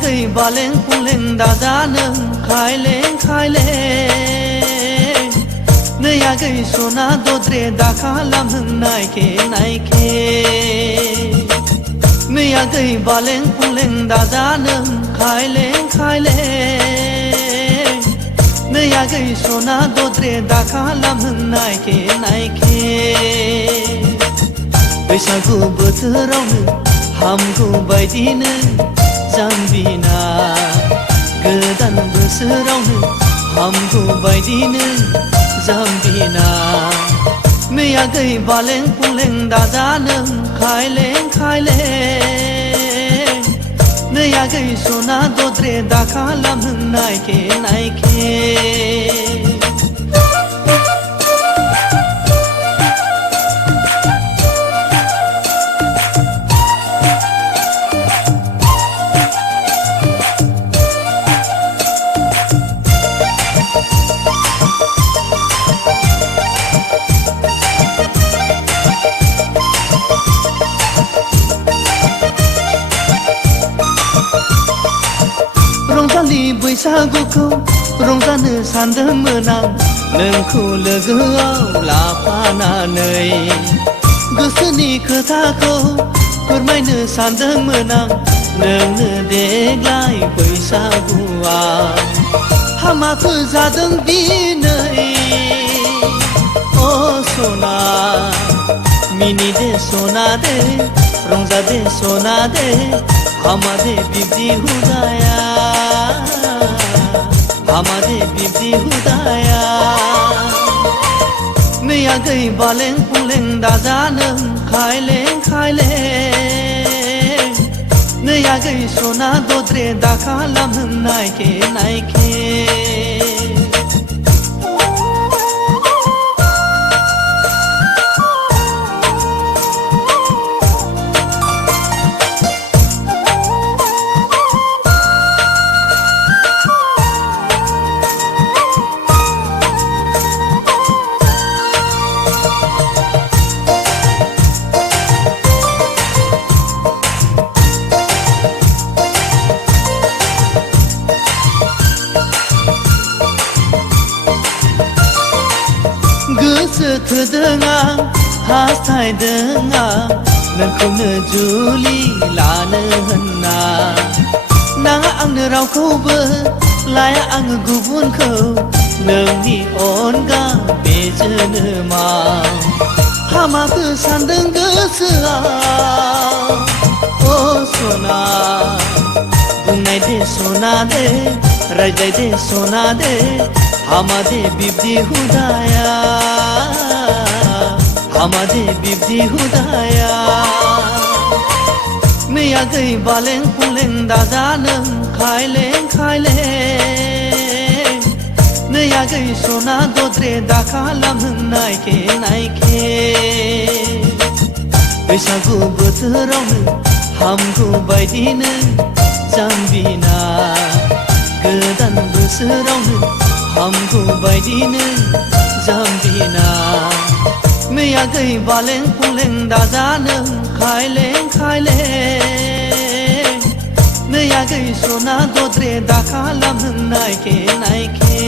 gay baleng puleng dadaneng khaileng khaileng Neya gay sona dodre dakhalam naike naike Neya gay baleng puleng dadaneng khaileng khaileng Neya gay sona dodre dakhalam naike naike बैसागु बोथोरावनो हामगौ बायदिनो जाम्बिना गोदान बोसोरावनो हामगौ बायदिनो जाम्बिना मैया गै बालें पुलें दाजानों खायलें खायलें नैया गै सना दद्रे दाखालामों नायखे नायखे रंजालि बैसागुखौ रंजानो सानदोंमोन आं नोंखौ लोगोआव लाफानानै गोसोनि खोथाखौ फोरमायनो सानदोंमोन आं नोंनो देग्लाय बैसागुआ हामाखो जादों दिनै अ सना मिनि दे सना दे रंजा दे सना दे हमारे बिब्दी हुदाया हमारे बिब्दी हुदाया मैया गई बालें पुलें दाजानों खायलें खायलें नैया गई सोना दद्रे दाखालामों नायखे नायखे गोसो थोदों आं हास्थायदों आं नोंखौनो जुलि लानो होनना नाङा आंनो रावखौबो लाया आङो गुबुनखौ नोंनि अनगा बे जोनोमाव हामाखो सानदों गोसोआव अ सना बुंनाय दे सना दे रायज्लाय दे सना दे हमारे बिब्दी हुदाया हमारे बिब्दी हुदाया मैया गई बालें पुलें दाजानों खायलें खायलें नैया गई सना दद्रे दाखालामों नायखे नायखे बैसागु बोथोरावनो हामगौ बायदिनो जाम्बिना गोदान बोसोरावनो हामगौ बायदिनो जाम्बिना मैया गई बालें पुलें दाजानों खायलें खायलें नैया गई सना दद्रे दाखालामों नायखे नायखे